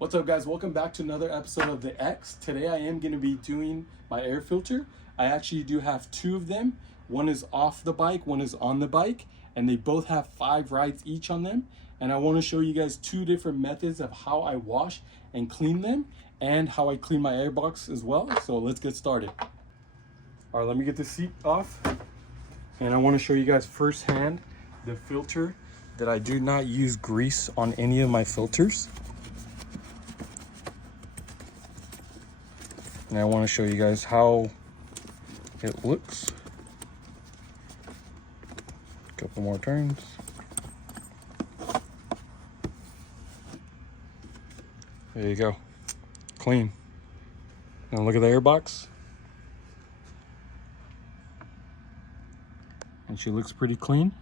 What's up, guys? Welcome back to another episode of The X. Today I am going to be doing my air filter. I actually do have two of them. One is off the bike, one is on the bike, and they both have 5 rides each on them. And I want to show you guys 2 different methods of how I wash and clean them and how I clean my airbox as well. So let's get started. All right, let me get the seat off. And I want to show you guys firsthand the filter that I do not use grease on any of my filters. And I want to show you guys how it looks. Couple more turns. There you go. Clean. Now look at the airbox. And she looks pretty clean.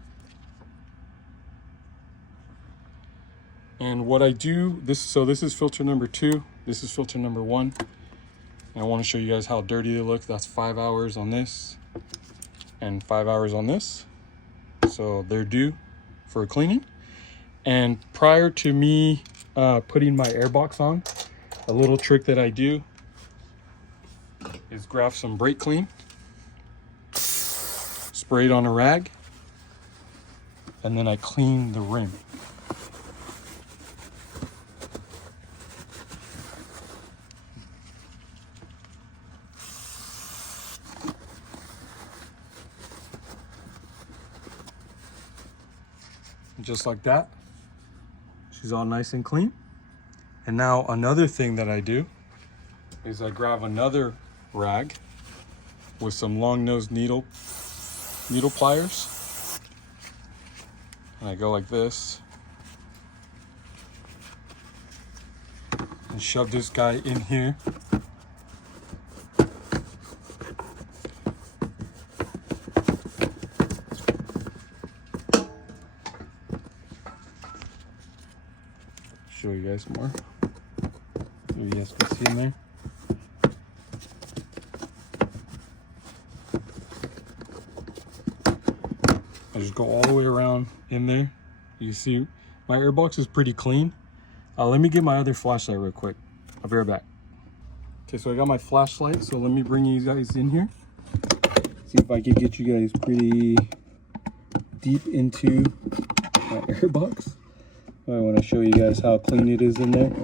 And what I do, this is filter number 2. This is filter number 1. And I want to show you guys how dirty they look. That's 5 hours on this and 5 hours on this. So they're due for cleaning. And prior to me putting my airbox on, a little trick that I do is grab some brake clean, spray it on a rag, and then I clean the rim. Just like that, she's all nice and clean. And now another thing that I do is I grab another rag with some long nose needle pliers, and I go like this and shove this guy in here. Show you guys more so you guys can see in there. I just go all the way around in there. You see my airbox is pretty clean. Let me get my other flashlight real quick. I'll be right back. Okay, so I got my flashlight, so let me bring you guys in here. See if I can get you guys pretty deep into my airbox. I want to show you guys how clean it is in there. Let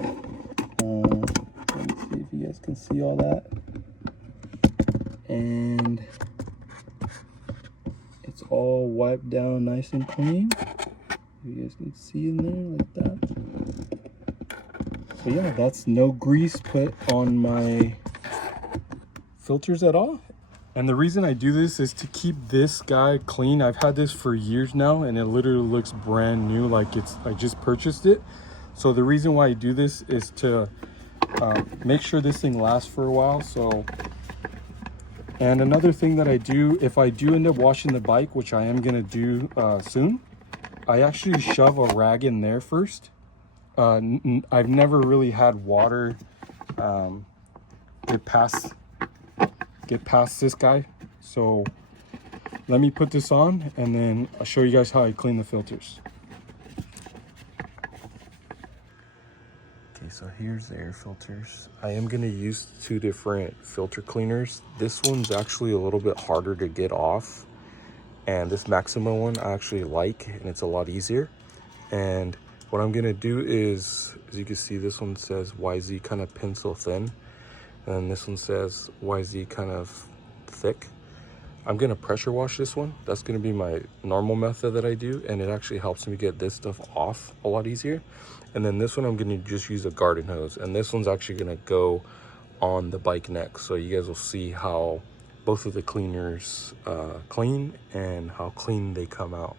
me see if you guys can see all that. And it's all wiped down nice and clean. You guys can see in there like that. So yeah, that's no grease put on my filters at all. And the reason I do this is to keep this guy clean. I've had this for years now and it literally looks brand new, like I just purchased it. So the reason why I do this is to make sure this thing lasts for a while. And another thing that I do, if I do end up washing the bike, which I am gonna do soon, I actually shove a rag in there first. I've never really had water get past this guy, so let me put this on and then I'll show you guys how I clean the filters. Okay, so here's the air filters. I am going to use 2 different filter cleaners. This one's actually a little bit harder to get off, and this Maxima one I actually like, and it's a lot easier. And what I'm going to do is, as you can see, this one says YZ kind of pencil thin, and this one says YZ kind of thick. I'm gonna pressure wash this one. That's gonna be my normal method that I do, and it actually helps me get this stuff off a lot easier. And then this one I'm gonna just use a garden hose, and this one's actually gonna go on the bike neck. So you guys will see how both of the cleaners clean and how clean they come out.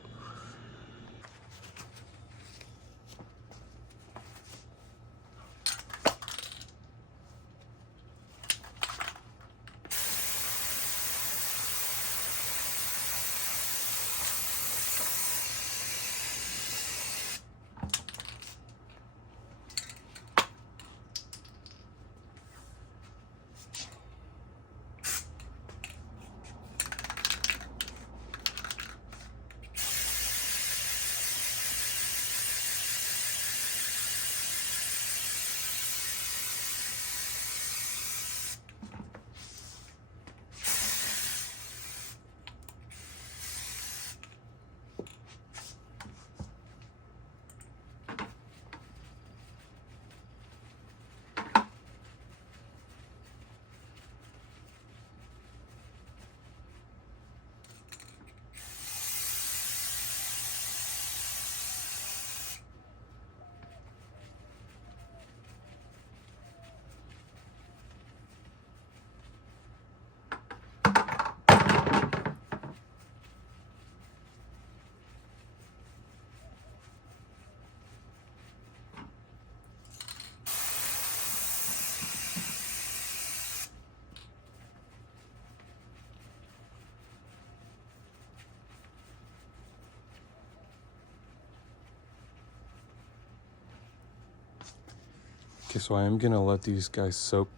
Okay, so I am gonna let these guys soak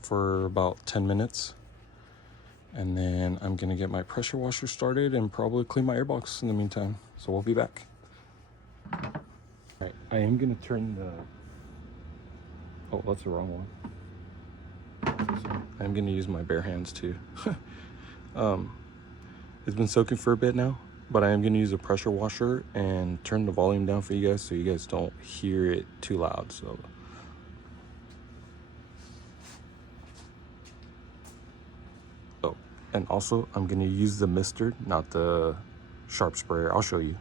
for about 10 minutes. And then I'm gonna get my pressure washer started and probably clean my airbox in the meantime. So we'll be back. All right, I am gonna turn the, oh, that's the wrong one. So I'm gonna use my bare hands too. It's been soaking for a bit now, but I am gonna use a pressure washer and turn the volume down for you guys so you guys don't hear it too loud. So oh, and also I'm gonna use the mister, not the sharp sprayer. I'll show you.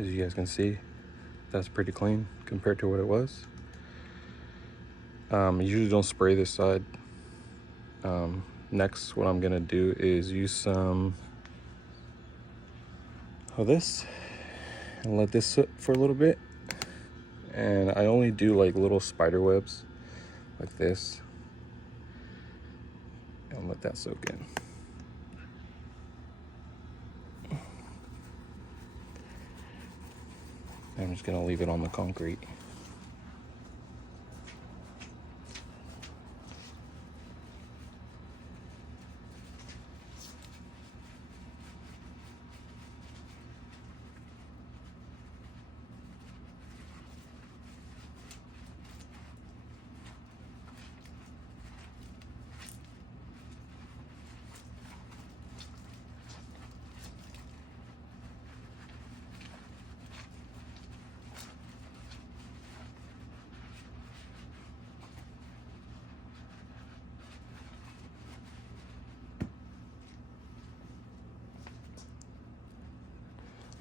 As you guys can see, that's pretty clean compared to what it was. I usually don't spray this side. Next, what I'm gonna do is use some of this and let this sit for a little bit. And I only do like little spider webs like this and let that soak in. I'm just gonna leave it on the concrete.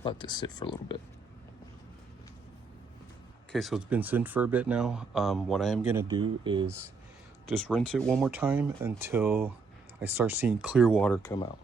Let this sit for a little bit. Okay, so it's been sitting for a bit now. What I am gonna do is just rinse it one more time until I start seeing clear water come out.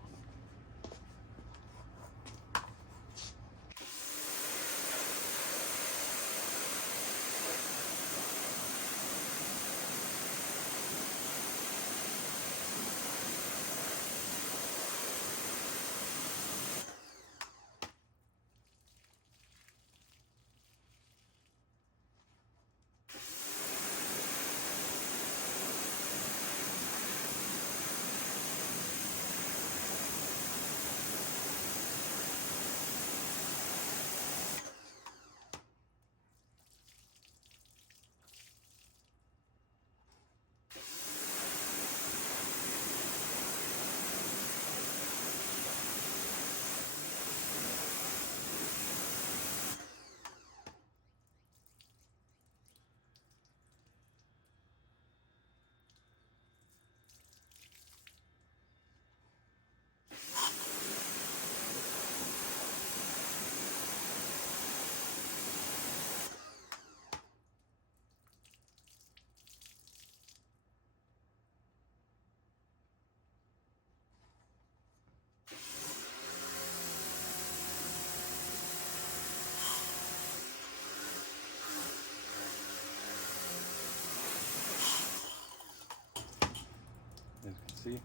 As you can see,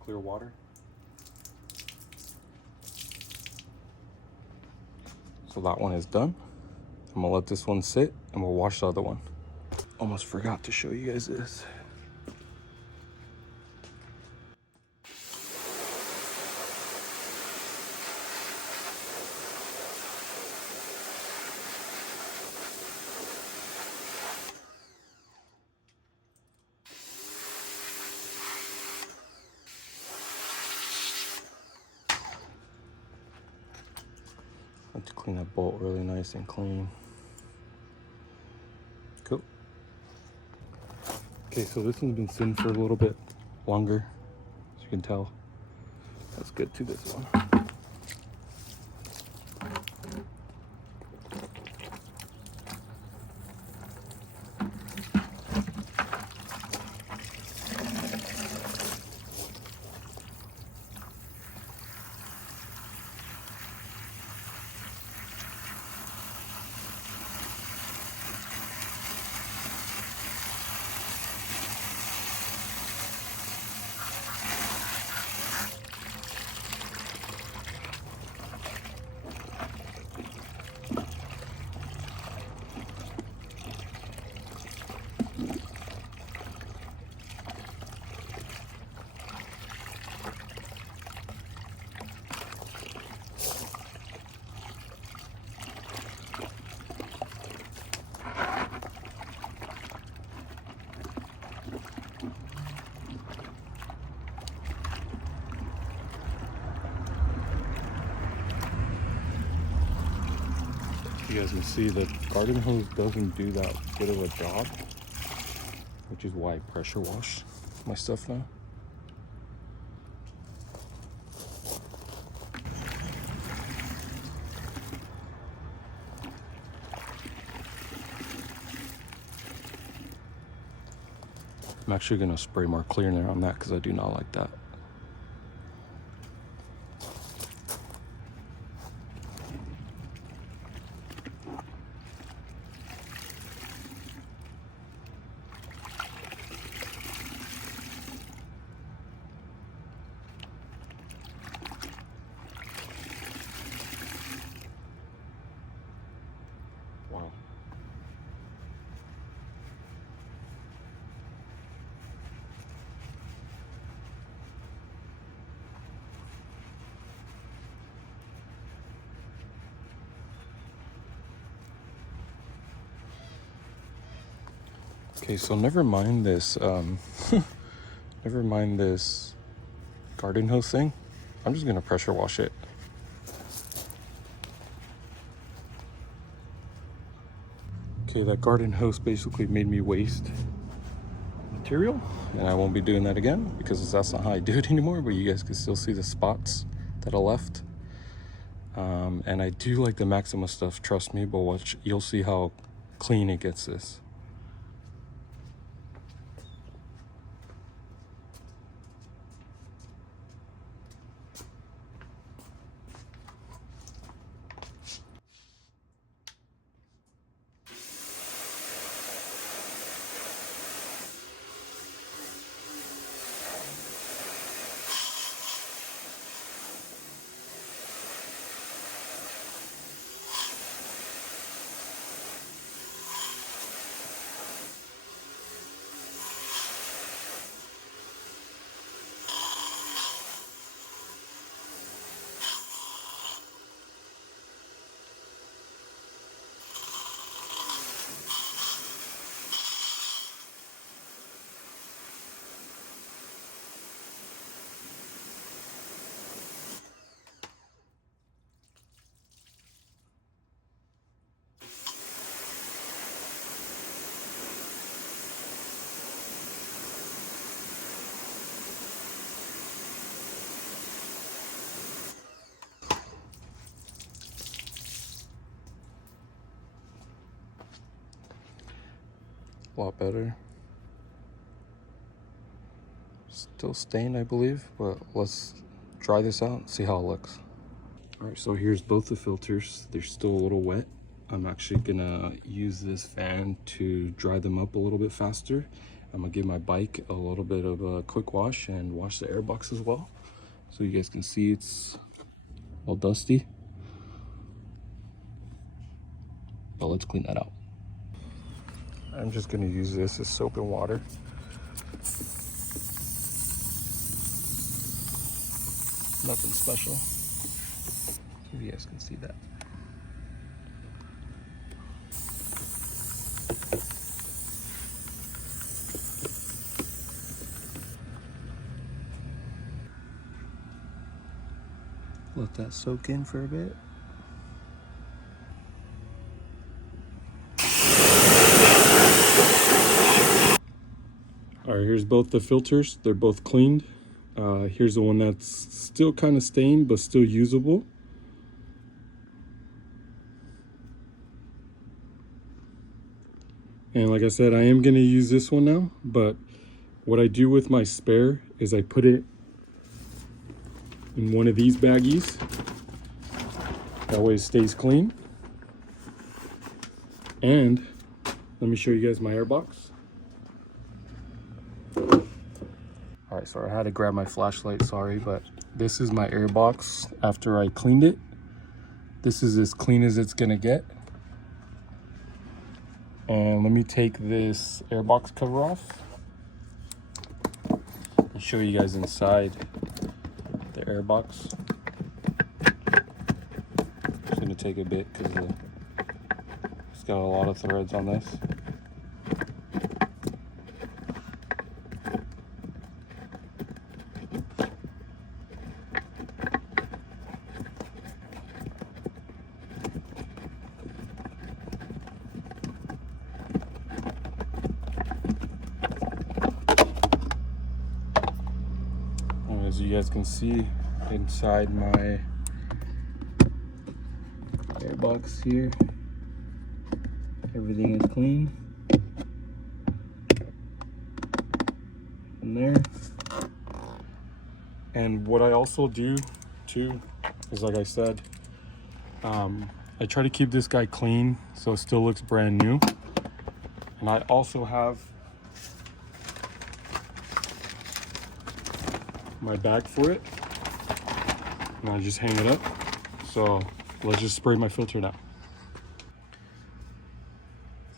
clear water. So that one is done. I'm gonna let this one sit and we'll wash the other one. Almost forgot to show you guys this. like to clean that bolt really nice and clean. Cool. Okay, so this one's been sitting for a little bit longer, as you can tell. That's good to this one. You guys can see the garden hose doesn't do that good of a job, which is why I pressure wash my stuff now. I'm actually gonna spray more cleaner on that because I do not like that. Wow. Okay, so never mind this, never mind this garden hose thing. I'm just gonna pressure wash it. Okay, that garden hose basically made me waste material, and I won't be doing that again because that's not how I do it anymore, but you guys can still see the spots that I left. And I do like the Maxima stuff, trust me, but watch, you'll see how clean it gets this. A lot better. Still stained, I believe, but let's dry this out and see how it looks. All right, so here's both the filters. They're still a little wet. I'm actually gonna use this fan to dry them up a little bit faster. I'm gonna give my bike a little bit of a quick wash and wash the airbox as well. So you guys can see it's all dusty. But let's clean that out. I'm just gonna use this as soap and water. Nothing special. If you guys can see that. Let that soak in for a bit. Here's both the filters. They're both cleaned. Here's the one that's still kind of stained but still usable. And like I said, I am going to use this one now, but what I do with my spare is I put it in one of these baggies. That way it stays clean. And let me show you guys my airbox. All right, sorry, I had to grab my flashlight, sorry, but this is my airbox after I cleaned it. This is as clean as it's gonna get. And let me take this airbox cover off and show you guys inside the airbox. It's gonna take a bit because it's got a lot of threads on this. As you guys can see inside my airbox here, everything is clean in there. And what I also do too is, like I said, I try to keep this guy clean so it still looks brand new. And I also have my bag for it, and I just hang it up. So let's just spray my filter now.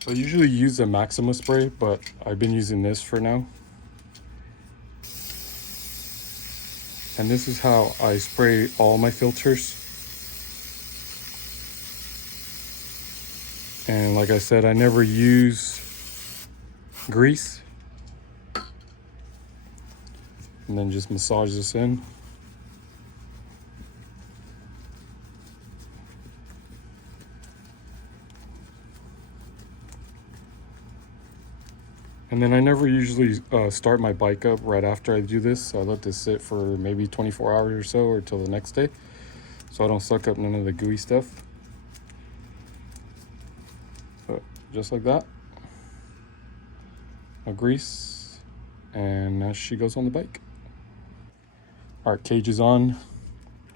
I usually use a Maxima spray, but I've been using this for now. And this is how I spray all my filters. And like I said, I never use grease. And then just massage this in. And then I never usually start my bike up right after I do this. So I let this sit for maybe 24 hours or so, or till the next day, so I don't suck up none of the gooey stuff. So just like that. No grease, and now she goes on the bike. All right, cage is on.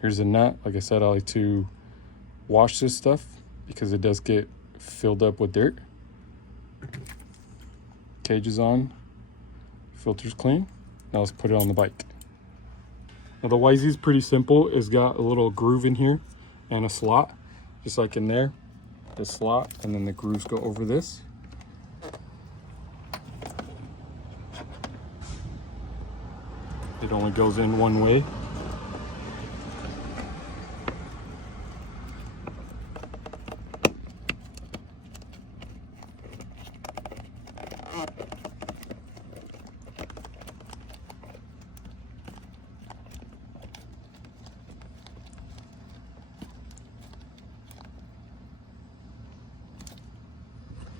Here's a nut. Like I said, I like to wash this stuff because it does get filled up with dirt. Cage is on. Filter's clean. Now let's put it on the bike. Now the YZ is pretty simple. It's got a little groove in here and a slot, just like in there. The slot, and then the grooves go over this. It only goes in one way.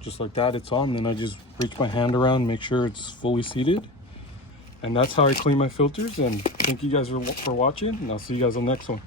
Just like that, it's on. Then I just reach my hand around, make sure it's fully seated. And that's how I clean my filters. And thank you guys for watching, and I'll see you guys on the next one.